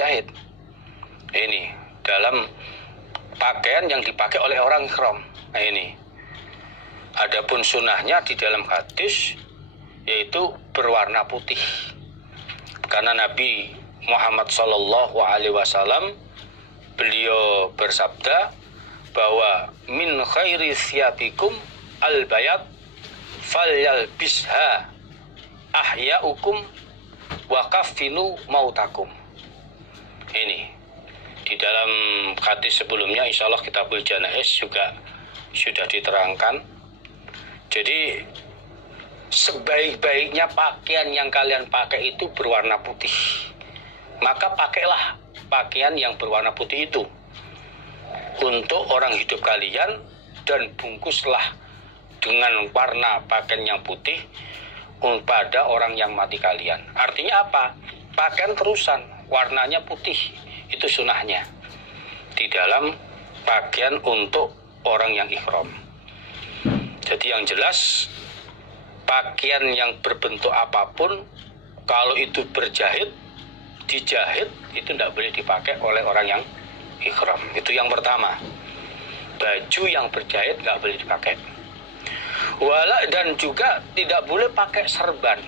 berjahit. Ini dalam pakaian yang dipakai oleh orang ihram. Nah ini. Adapun sunnahnya di dalam hadis yaitu berwarna putih. Karena Nabi Muhammad SAW beliau bersabda bahwa min khairi thiyabikum al-bayad falyalbisha ahya'ukum wa kaffinu mautakum. Ini di dalam hadis sebelumnya, insya Allah Kitabul Janaiz juga sudah diterangkan. Jadi sebaik-baiknya pakaian yang kalian pakai itu berwarna putih. Maka pakailah pakaian yang berwarna putih itu untuk orang hidup kalian, dan bungkuslah dengan warna pakaian yang putih pada orang yang mati kalian. Artinya apa? Pakaian terusan warnanya putih, itu sunnahnya di dalam pakaian untuk orang yang ihram. Jadi yang jelas pakaian yang berbentuk apapun, kalau itu berjahit, dijahit, itu tidak boleh dipakai oleh orang yang ihram. Itu yang pertama. Baju yang berjahit nggak boleh dipakai. Dan juga tidak boleh pakai serban.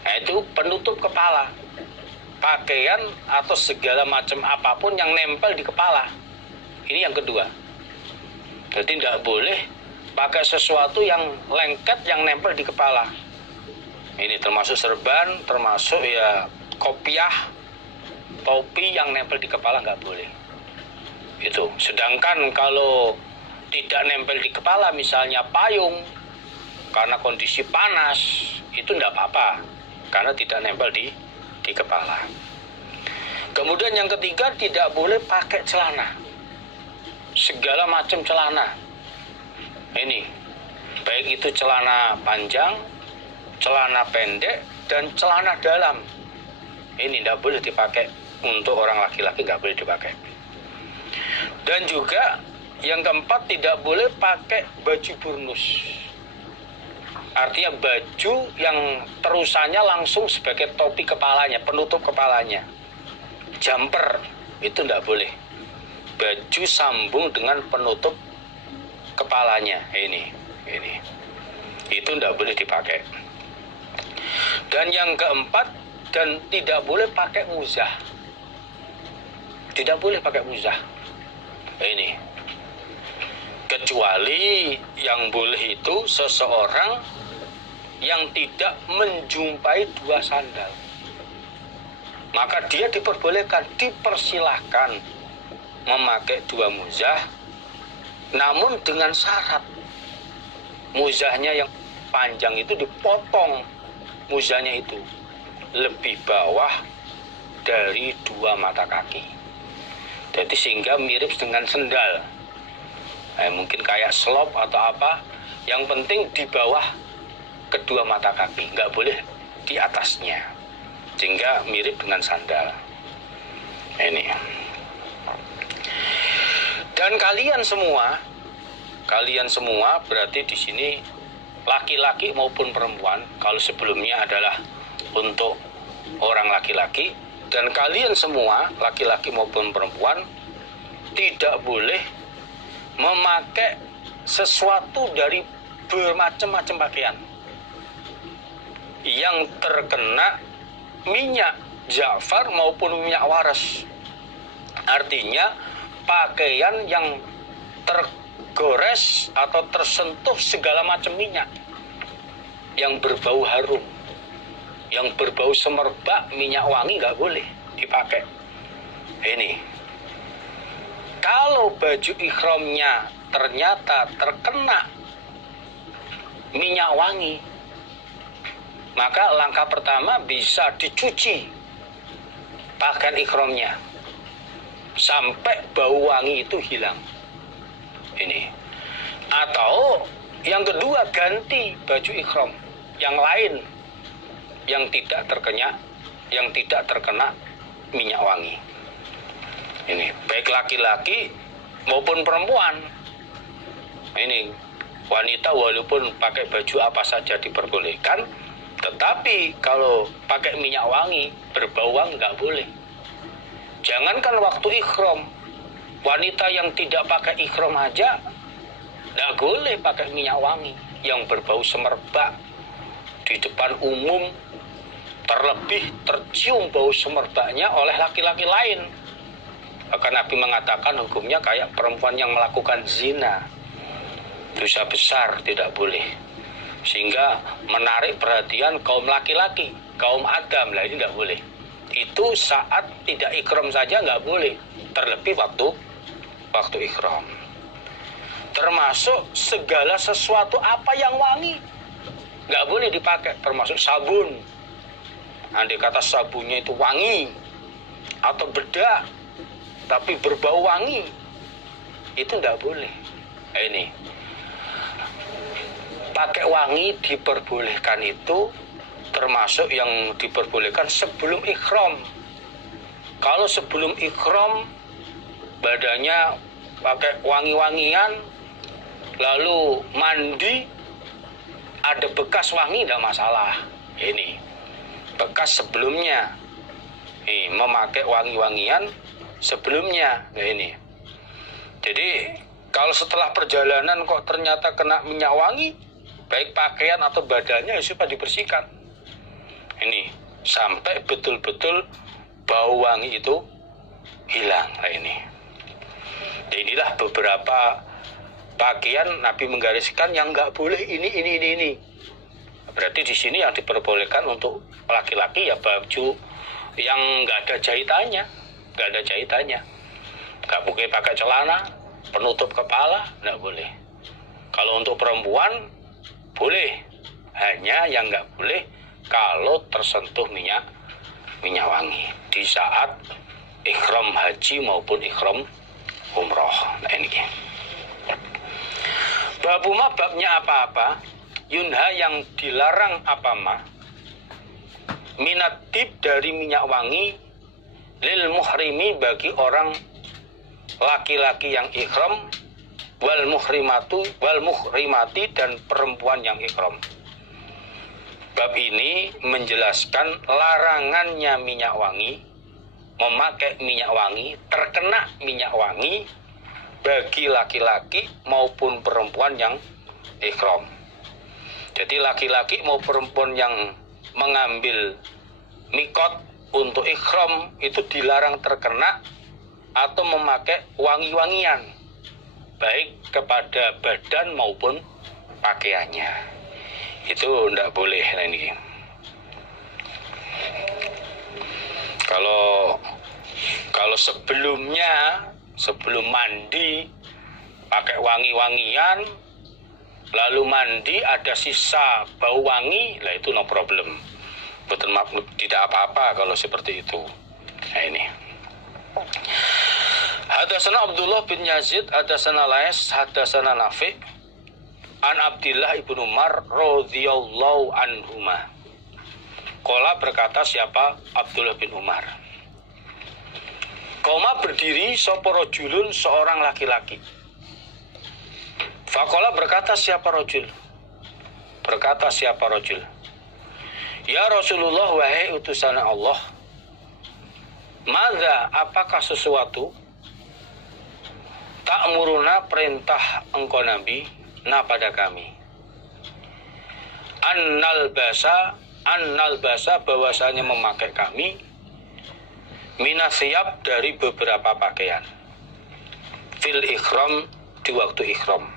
Nah, itu penutup kepala. Pakaian atau segala macam apapun yang nempel di kepala. Ini yang kedua. Jadi tidak boleh pakai sesuatu yang lengket yang nempel di kepala. Ini termasuk serban, termasuk ya kopiah, topi yang nempel di kepala nggak boleh. Itu. Sedangkan kalau tidak nempel di kepala, misalnya payung, karena kondisi panas, itu tidak apa-apa, karena tidak nempel di kepala. Kemudian yang ketiga, tidak boleh pakai celana, segala macam celana. Ini, baik itu celana panjang, celana pendek, dan celana dalam. Ini tidak boleh dipakai untuk orang laki-laki, nggak boleh dipakai. Dan juga yang keempat, tidak boleh pakai baju burnus. Artinya baju yang terusannya langsung sebagai topi kepalanya, penutup kepalanya. Jumper, itu tidak boleh. Baju sambung dengan penutup kepalanya. Ini. Itu tidak boleh dipakai. Dan yang keempat, dan tidak boleh pakai muzah. Tidak boleh pakai muzah. Ini. Kecuali yang boleh itu seseorang yang tidak menjumpai dua sandal. Maka dia diperbolehkan, dipersilahkan memakai dua muzah, namun dengan syarat muzahnya yang panjang itu dipotong, muzahnya itu lebih bawah dari dua mata kaki. Jadi sehingga mirip dengan sendal. Mungkin kayak slop atau apa, yang penting di bawah kedua mata kaki, nggak boleh di atasnya, sehingga mirip dengan sandal. Ini. Dan kalian semua berarti di sini laki-laki maupun perempuan. Kalau sebelumnya adalah untuk orang laki-laki, dan kalian semua laki-laki maupun perempuan tidak boleh memakai sesuatu dari bermacam-macam pakaian yang terkena minyak ja'far maupun minyak waras. Artinya pakaian yang tergores atau tersentuh segala macam minyak yang berbau harum, yang berbau semerbak, minyak wangi, nggak boleh dipakai. Ini. Kalau baju ihramnya ternyata terkena minyak wangi, maka langkah pertama bisa dicuci pakaian ihramnya sampai bau wangi itu hilang. Ini. Atau yang kedua, ganti baju ihram yang lain yang tidak terkena minyak wangi. Ini baik laki-laki maupun perempuan. Ini wanita walaupun pakai baju apa saja diperbolehkan, Tetapi kalau pakai minyak wangi berbau wangi nggak boleh. Jangankan waktu ikhram, wanita yang tidak pakai ikhram aja nggak boleh pakai minyak wangi yang berbau semerbak di depan umum, terlebih tercium bau semerbaknya oleh laki-laki lain. Bahkan Nabi mengatakan hukumnya kayak perempuan yang melakukan zina, dosa besar, tidak boleh. Sehingga menarik perhatian kaum laki-laki, kaum Adam, lah ini tidak boleh. Itu saat tidak ikhram saja nggak boleh, terlebih waktu ikhram. Termasuk segala sesuatu apa yang wangi nggak boleh dipakai, termasuk sabun. Andai kata sabunnya itu wangi atau bedak tapi berbau wangi, itu nggak boleh. Ini pakai wangi diperbolehkan, itu termasuk yang diperbolehkan sebelum ikhram. Kalau sebelum ikhram badannya pakai wangi-wangian, lalu mandi ada bekas wangi, tidak masalah. Ini bekas sebelumnya, memakai wangi-wangian sebelumnya. Nah, ini jadi kalau setelah perjalanan kok ternyata kena minyak wangi, baik pakaian atau badannya, ya supaya dibersihkan. Ini sampai betul-betul bau wangi itu hilang. Nah, ini. Dan inilah beberapa pakaian Nabi menggariskan yang nggak boleh ini. Berarti di sini yang diperbolehkan untuk laki-laki ya baju yang nggak ada jahitannya, nggak boleh pakai celana penutup kepala, nggak boleh. Kalau untuk perempuan boleh, hanya yang nggak boleh kalau tersentuh minyak wangi di saat ikhram haji maupun ikhram umroh. Nah, ini babuma, babnya apa-apa, yunha yang dilarang apa mah, minatib dari minyak wangi, lil muhrimi bagi orang laki-laki yang ikhram, wal muhrimati dan perempuan yang ikhram. Bab ini menjelaskan larangannya minyak wangi, memakai minyak wangi, terkena minyak wangi bagi laki-laki maupun perempuan yang ikhram. Jadi laki-laki maupun perempuan yang mengambil mikot untuk ikhram itu dilarang terkena atau memakai wangi-wangian, baik kepada badan maupun pakaiannya. Itu tidak boleh. Nah, ini kalau sebelum mandi pakai wangi-wangian, lalu mandi ada sisa bau wangi, lah itu no problem, betul, tidak apa-apa kalau seperti itu. Nah, ini hadasana Abdullah bin Yazid, hadasana Lais, hadasana Nafi' an Abdillah ibnu Umar radhiyallahu anhuma. Qala, berkata siapa? Abdullah bin Umar. Qoma, berdiri sapa rajulun, seorang laki-laki. Faqala, berkata siapa rajul? Berkata siapa rajul? Ya Rasulullah, wahai utusan Allah, madza, apakah sesuatu, ta'muruna, perintah engkau Nabi, na pada kami, annal basa bahwasanya memakai kami, minasiyab dari beberapa pakaian, fil ikhram di waktu ikhram,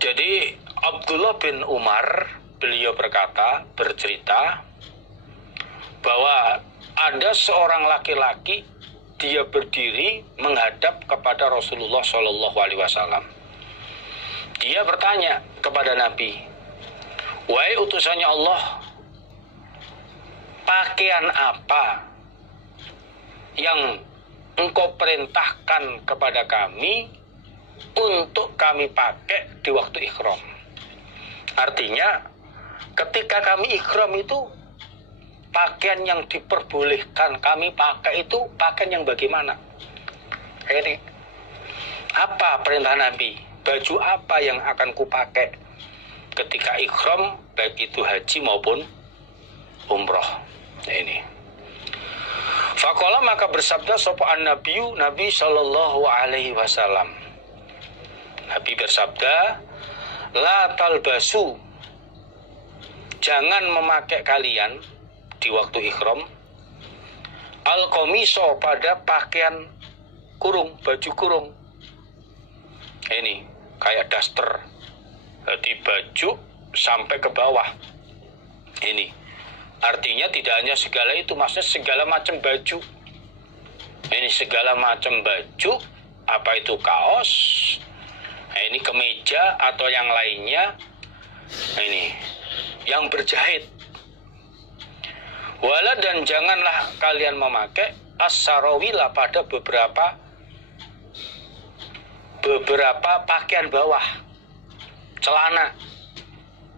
Jadi Abdullah bin Umar, beliau bercerita bahwa ada seorang laki-laki, dia berdiri menghadap kepada Rasulullah SAW. Dia bertanya kepada Nabi, wahai utusannya Allah, pakaian apa yang engkau perintahkan kepada kami untuk kami pakai di waktu ikhram? Artinya ketika kami ikhram itu, pakaian yang diperbolehkan kami pakai itu pakaian yang bagaimana? Ini apa perintah Nabi? baju apa yang akan kupakai ketika ikhram, baik itu haji maupun umroh. Nah, ini. Faqala, maka bersabda sapa an-nabiyyu, Nabi sallallahu alaihi wasallam. Nabi bersabda, la talbasu, jangan memakai kalian di waktu ikhram al-qamiso, pada pakaian kurung, baju kurung. Ini kayak daster, jadi baju sampai ke bawah. Ini artinya tidak hanya segala itu, maksudnya segala macam baju. Ini segala macam baju, apa itu kaos, nah, ini kemeja atau yang lainnya, ini yang berjahit. Wala, dan janganlah kalian memakai as-sarawila, pada beberapa pakaian bawah, celana,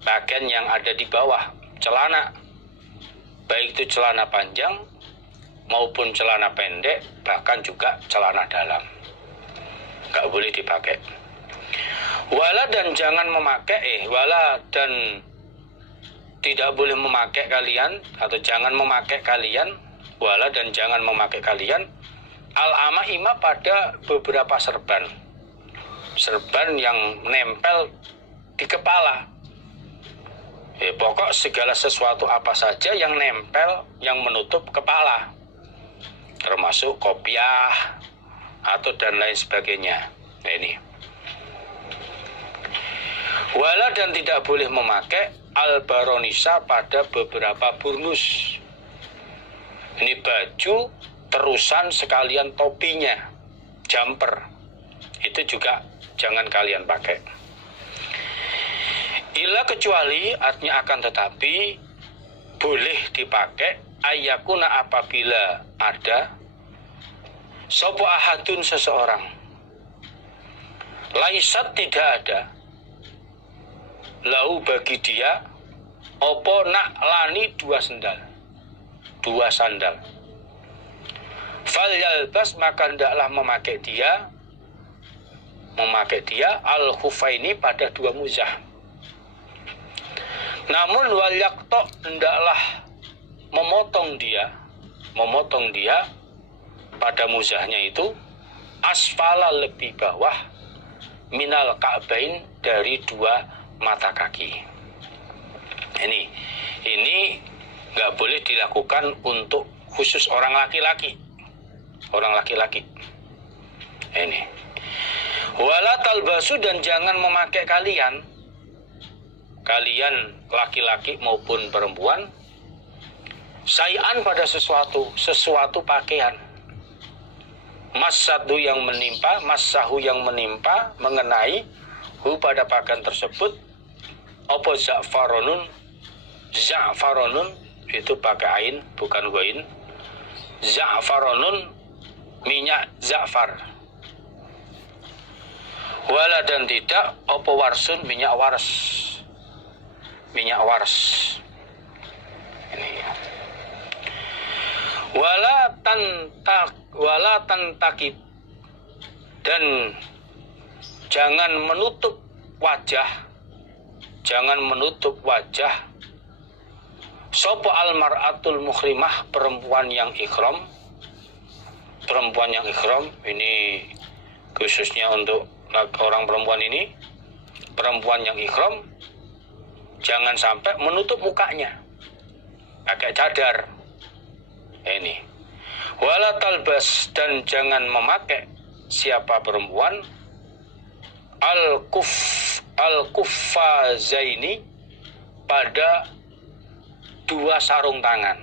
pakaian yang ada di bawah celana, baik itu celana panjang maupun celana pendek, bahkan juga celana dalam, nggak boleh dipakai. Wala, dan jangan memakai wala, dan tidak boleh memakai kalian, atau jangan memakai kalian, wala, dan jangan memakai kalian al-amaima, pada beberapa serban yang nempel di kepala. Pokok segala sesuatu apa saja yang nempel, yang menutup kepala, termasuk kopiah atau dan lain sebagainya. Nah, ini. Wala, dan tidak boleh memakai al-baronisa, pada beberapa burnus. Ini baju terusan sekalian topinya, jumper, itu juga jangan kalian pakai. Illa, kecuali, artinya akan tetapi, boleh dipakai ayakuna, apabila ada sopo ahadun, seseorang, laisat, tidak ada, lahu, bagi dia, opo nak lani, dua sandal, fal yalbas, maka hendaklah memakai dia al-khufaini, pada dua muzah. Namun wal yakto, hendaklah memotong dia pada muzahnya itu asfala, lebih bawah, minal ka'bain, dari dua mata kaki. Ini nggak boleh dilakukan untuk khusus orang laki-laki. Ini. Wala talbasu, dan jangan memakai kalian laki-laki maupun perempuan, sayan, pada sesuatu pakaian, masahu yang menimpa mengenai hu, pada pakaian tersebut, opo za'faronun, itu pakai ain bukan ghain, za'faronun, minyak za'far. Wala, dan tidak opo warsun, minyak wars. Ini. Wala tantakib, dan jangan menutup wajah sopo almar'atul muhrimah, perempuan yang ikhram. Ini khususnya untuk orang perempuan ini, perempuan yang ikhram, jangan sampai menutup mukanya pakai cadar. Ini. Wala talbas, dan jangan memakai siapa perempuan al-kuffazaini, pada dua sarung tangan.